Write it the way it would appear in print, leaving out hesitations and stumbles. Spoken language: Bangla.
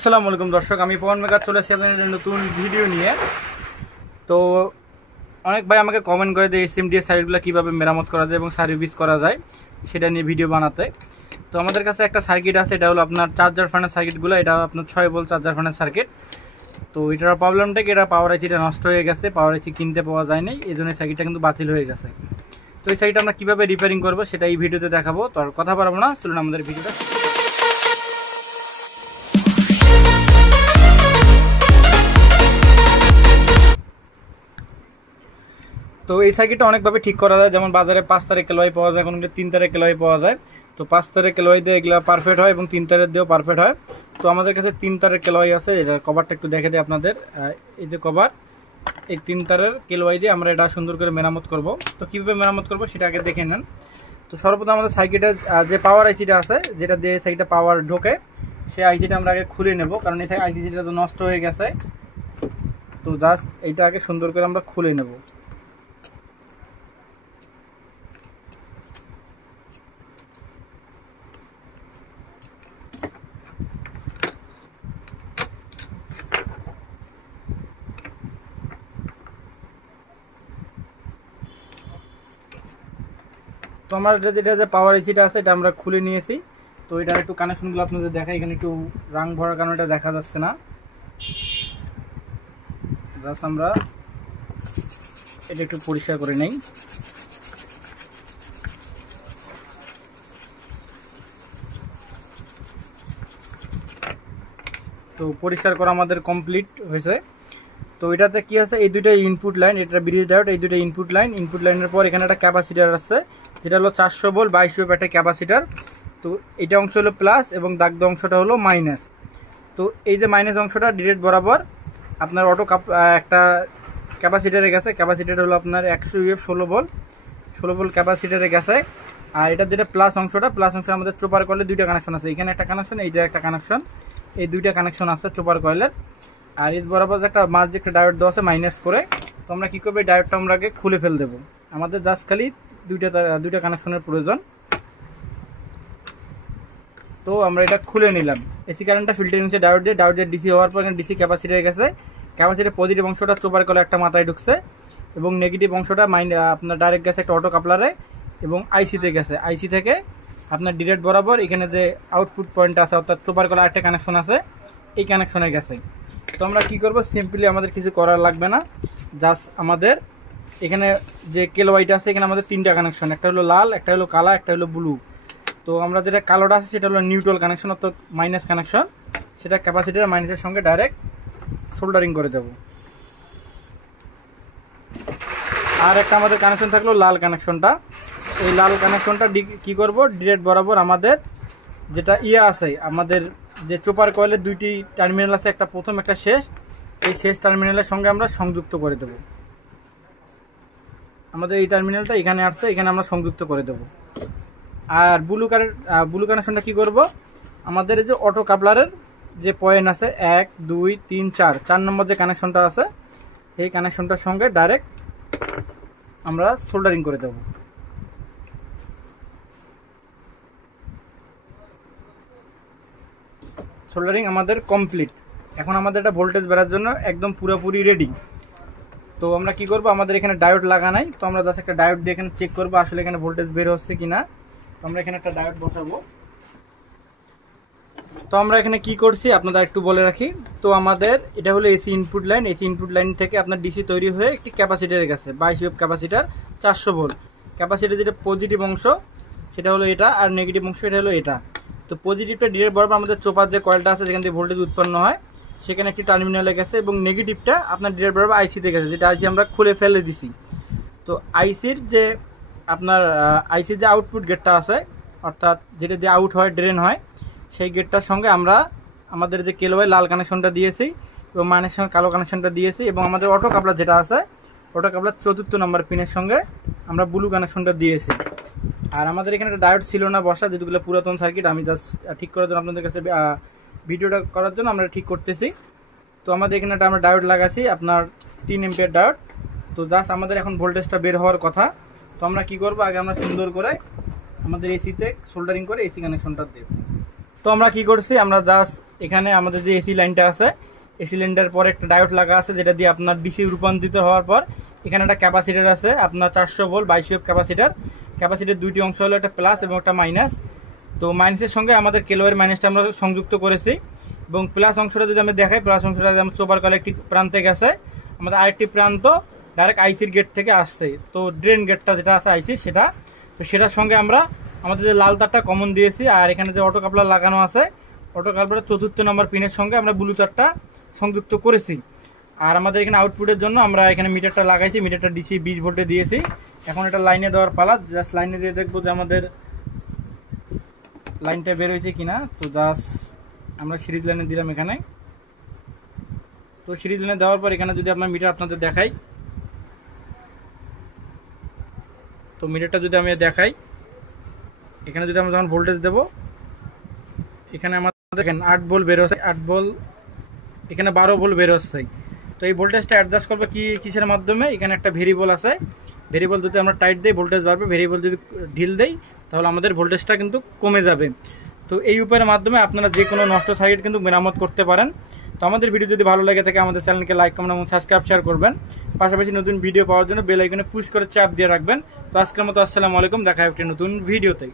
আসসালামু আলাইকুম দর্শক, আমি পবন মেকার চলে এসেছি আপনাদের নতুন ভিডিও নিয়ে। তো অনেক ভাই আমাকে কমেন্ট করে দেয় এসএমডিএস সার্কিটগুলো কীভাবে মেরামত করা যায় এবং সার্ভিস করা যায় সেটা নিয়ে ভিডিও বানাতে। তো আমাদের কাছে একটা সার্কিট আছে, এটা হলো আপনার চার্জার ফ্যানের সার্কিটগুলো। এটা আপনার 6 ভোল্ট চার্জার ফ্যানের সার্কিট। তো এটার প্রবলেমটা কি, এটা পাওয়ার আইসিটা নষ্ট হয়ে গেছে, পাওয়ার আইসি কিনতে পাওয়া যায় নাই, এই জন্য সার্কিটটা কিন্তু বাতিল হয়ে গেছে। তো এই সার্কিটটা আমরা কীভাবে রিপেয়ারিং করবো সেটা এই ভিডিওতে দেখাবো। তো আর কথা পারবো না, চলুন আমাদের ভিডিওটা। তো এই সার্কিটটা অনেকভাবে ঠিক করা যায়, যেমন বাজারে 5 তারের কেলওয়াই পাওয়া যায়, কোনো 3 তারের কেলওয়াই পাওয়া যায়। তো 5 তারের কেলওয়াই দিয়ে এগুলো পারফেক্ট হয় এবং 3 তারের দিয়েও পারফেক্ট হয়। তো আমাদের কাছে 3 তারের কেলওয়াই আছে, এটার কভারটা একটু দেখে দিই আপনাদের। এই যে কভার, এই 3 তারের কেলওয়াই দিয়ে আমরা এটা সুন্দর করে মেরামত করব। তো কীভাবে মেরামত করব সেটা আগে দেখে নেন। তো সর্বপ্রথম আমাদের সার্কিটের যে পাওয়ার আইসিটা আছে, যেটা দিয়ে সার্কিটটা পাওয়ার ঢোকে, সেই আইসিটা আমরা আগে খুলে নেব, কারণ এই আইসিটা তো নষ্ট হয়ে গেছে। তো জাস্ট এইটা আগে সুন্দর করে আমরা খুলে নেব। তো আমার এটা যে পাওয়ার এসিটা আছে এটা আমরা খুলে নিয়েছি। তো এটার একটু কানেকশনগুলো আপনাদের দেখাই, এখানে একটু রাং ভরার কারণে এটা দেখা যাচ্ছে না। জাস্ট আমরা এটা একটু পরিষ্কার করে নেই। তো পরিষ্কার করা আমাদের কমপ্লিট হয়েছে। তো এটাতে কি আছে, এই দুইটা ইনপুট লাইন, এটা ব্রিজ ডায়োড, এই দুইটা ইনপুট লাইনের পর এখানে একটা ক্যাপাসিটার আছে, যেটা হলো 400 ভোল্ট 22 ওহম একটা ক্যাপাসিটার। তো এটা অংশ হলো প্লাস এবং দাগদ অংশটা হলো মাইনাস। তো এই যে মাইনাস অংশটা ডিরেক্ট বরাবর আপনার একটা ক্যাপাসিটারে গেছে। ক্যাপাসিটার হলো আপনার 100 UF 16 ভোল্ট ক্যাপাসিটারে গেছে। আর এটা যেটা প্লাস অংশ আমাদের চোপার কয়েলের দুইটা কানেকশন আছে, এখানে একটা কানেকশন, এই যে একটা কানেকশন, এই দুইটা কানেকশন আছে চোপার কয়েলের। আর এর বরাবর একটা মাঝ যে একটা ডায়োড দেওয়া আছে মাইনাস করে। তো আমরা কী করবো, ডায়োডটা আমরা আগে খুলে ফেল দেবো। আমাদের জাস্ট খালি দুইটা কানেকশনের প্রয়োজন। তো আমরা এটা খুলে নিলাম। এসি কারেন্টটা ফিল্টার নিচ্ছে ডায়োড দিয়ে ডিসি হওয়ার পর এখানে ডিসি ক্যাপাসিটারে গেছে। ক্যাপাসিটির পজিটিভ অংশটা চোপার কলে একটা মাথায় ঢুকছে এবং নেগেটিভ অংশটা আপনার ডাইরেক্ট গেছে একটা অটো কাপলারে এবং আইসিতে গেছে। আইসি থেকে আপনার ডিরেক্ট বরাবর এখানে যে আউটপুট পয়েন্ট আছে, অর্থাৎ চোপার কলে একটা কানেকশন আছে, এই কানেকশনে গেছে। তো আমরা কী করবো, সিম্পলি আমাদের কিছু করার লাগবে না, জাস্ট আমাদের এখানে যে কেলওয়াইটা আছে, এখানে আমাদের 3টা কানেকশন, একটা হলো লাল, একটা হলো কালা, একটা হলো ব্লু। তো আমরা যেটা কালোটা আছে সেটা হলো নিউট্রাল কানেকশন, অর্থাৎ মাইনাস কানেকশন, সেটা ক্যাপাসিটার মাইনাসের সঙ্গে ডাইরেক্ট সোল্ডারিং করে দেব। আর একটা আমাদের কানেকশন থাকলো লাল কানেকশনটা। এই লাল কানেকশনটা কী করব, ডিরেক্ট বরাবর আমাদের যেটা আছে, আমাদের যে চোপার কয়েলের 2টি টার্মিনাল আছে, একটা প্রথম একটা শেষ, এই শেষ টার্মিনালের সঙ্গে আমরা সংযুক্ত করে দেব। আমাদের এই টার্মিনালটা এখানে আসছে, এখানে আমরা সংযুক্ত করে দেব। আর ব্লু কানেকশনটা কী করব, আমাদের এই যে অটো কাপলারের যে পয়েন্ট আছে 1 2 3 4 নম্বর যে কানেকশনটা আছে, এই কানেকশনটার সঙ্গে ডাইরেক্ট আমরা সোল্ডারিং করে দেব। সোল্ডারিং আমাদের কমপ্লিট। এখন আমাদের এটা ভোল্টেজ বেরার জন্য একদম পুরোপুরি রেডি। তো আমরা কি করব, আমাদের এখানে ডায়োড লাগা নাই, তো আমরা জাস্ট একটা ডায়োড দিয়ে এখানে চেক করবো আসলে এখানে ভোল্টেজ বের হচ্ছে কিনা। তো আমরা এখানে একটা ডায়োড বসাবো। তো আমরা এখানে কি করছি আপনাদের একটু বলে রাখি। তো আমাদের এটা হলো AC input line, AC input line থেকে আপনার ডিসি তৈরি হয়ে একটি ক্যাপাসিটারে গেছে, 22 ওহম ক্যাপাসিটার, 400 ভোল্ট ক্যাপাসিটার। যেটা পজিটিভ অংশ সেটা হলো এটা, আর নেগেটিভ অংশ এটা হলো এটা। তো পজিটিভটা ডিরেক্ট বরাবর আমাদের চোপার যে কয়েলটা আছে, যেখান থেকে ভোল্টেজ উৎপন্ন হয়, সেখানে একটি টার্মিনালে গেছে এবং নেগেটিভটা আপনার ডিরেক্ট বরাবর আইসিতে গেছে, যেটা আইসি আমরা খুলে ফেলে দিছি। তো আইসির যে আপনার আইসির যে আউটপুট গেটটা আছে, অর্থাৎ যেটা দিয়ে আউট হয়, ড্রেন হয়, সেই গেটটার সঙ্গে আমরা আমাদের যে কেলওয়াই লাল কানেকশনটা দিয়েছি এবং মাইনাসের সঙ্গে কালো কানেকশনটা দিয়েছি এবং আমাদের অটো কাপলার যেটা আছে, অটো কাপলার 4র্থ নম্বর পিনের সঙ্গে আমরা ব্লু কানেকশনটা দিয়েছি। আর আমাদের এখানে একটা ডায়োড ছিল না বসা, যেগুলো পুরাতন সার্কিট, আমি জাস্ট ঠিক করার জন্য আপনাদের কাছে ভিডিওটা করার জন্য আমরা ঠিক করতেছি। তো আমাদের এখানে একটা আমরা ডায়োড লাগাচ্ছি, আপনার 3 এম্পিয়ার ডায়োড। তো জাস্ট আমাদের এখন ভোল্টেজটা বের হওয়ার কথা। তো আমরা কি করব, আগে আমরা সুন্দর করে আমাদের এসিতে সোল্ডারিং করে এসি কানেকশনটা দেব। তো আমরা কি করছি, আমরা জাস্ট এখানে আমাদের যে এসি লাইনটা আছে, এসি লাইনটার পরে একটা ডায়োড লাগা আছে, যেটা দিয়ে আপনার ডিসি রূপান্তরিত হওয়ার পর এখানে একটা ক্যাপাসিটার আছে আপনার 400 ভোল্ট 22 ওয়েভ ক্যাপাসিটার। ক্যাপাসিটার দুইটি অংশ হলো, একটা প্লাস এবং একটা মাইনাস। তো মাইনাসের সঙ্গে আমাদের কেলোয়ের মাইনাসটা আমরা সংযুক্ত করেছি, এবং প্লাস অংশটা যদি আমি দেখাই, প্লাস অংশটা আমার চোপার কলে একটি প্রান্তে গেছে, আমাদের আরেকটি প্রান্ত ডাইরেক্ট আইসির গেট থেকে আসছে, তো ড্রেন গেটটা যেটা আছে আইসি সেটা, তো সেটার সঙ্গে আমরা আমাদের যে লাল তারটা কমন দিয়েছি, আর এখানে যে অটো কাপলার লাগানো আছে, অটো কাপলার 4র্থ নম্বর পিনের সঙ্গে আমরা ব্লু তারটা সংযুক্ত করেছি। আর আমাদের এখানে আউটপুটের জন্য আমরা এখানে মিটারটা লাগাইছি, মিটারটা ডিসি 20 ভোল্টে দিয়েছি। এখন এটা লাইনে দেওয়ার পালা, জাস্ট লাইনে দিয়ে দেখবো যে আমাদের লাইনটা বের হয়েছে কিনা। তো জাস্ট আমরা সিরিজ লাইনে দিলাম এখানে। তো সিরিজ লাইনে দেওয়ার পর এখানে যদি আপনার মিটার আপনাদের দেখাই, তো মিটারটা যদি আমি দেখাই, এখানে যদি আমরা যখন ভোল্টেজ দেবো, এখানে আমাদের দেখেন 8 ভোল্ট বের হচ্ছে, 8 ভোল্ট, এখানে 12 ভোল্ট বের হচ্ছে। তো এই ভোল্টেজটা অ্যাডজাস্ট করবে কিসের মাধ্যমে, এখানে একটা ভেরিয়েবল আছে, ভেরিয়েবল যদি আমরা টাইট দিই ভোল্টেজ বাড়বে, ভেরিয়েবল যদি ঢিল দেই তাহলে আমাদের ভোল্টেজটা কিন্তু কমে যাবে। তো এই উপায়ের মাধ্যমে আপনারা যে কোনো নষ্ট সার্কিট কিন্তু মেরামত করতে পারেন। তো আমাদের ভিডিও যদি ভালো লাগে থাকে আমাদের চ্যানেলকে লাইক, কমেন্ট এবং সাবস্ক্রাইব শেয়ার করবেন। পাশাপাশি নতুন ভিডিও পাওয়ার জন্য বেল আইকনে পুশ করে চাপ দিয়ে রাখবেন। তো আজকের মতো আসসালামু আলাইকুম, দেখা হবে একটি নতুন ভিডিওতে।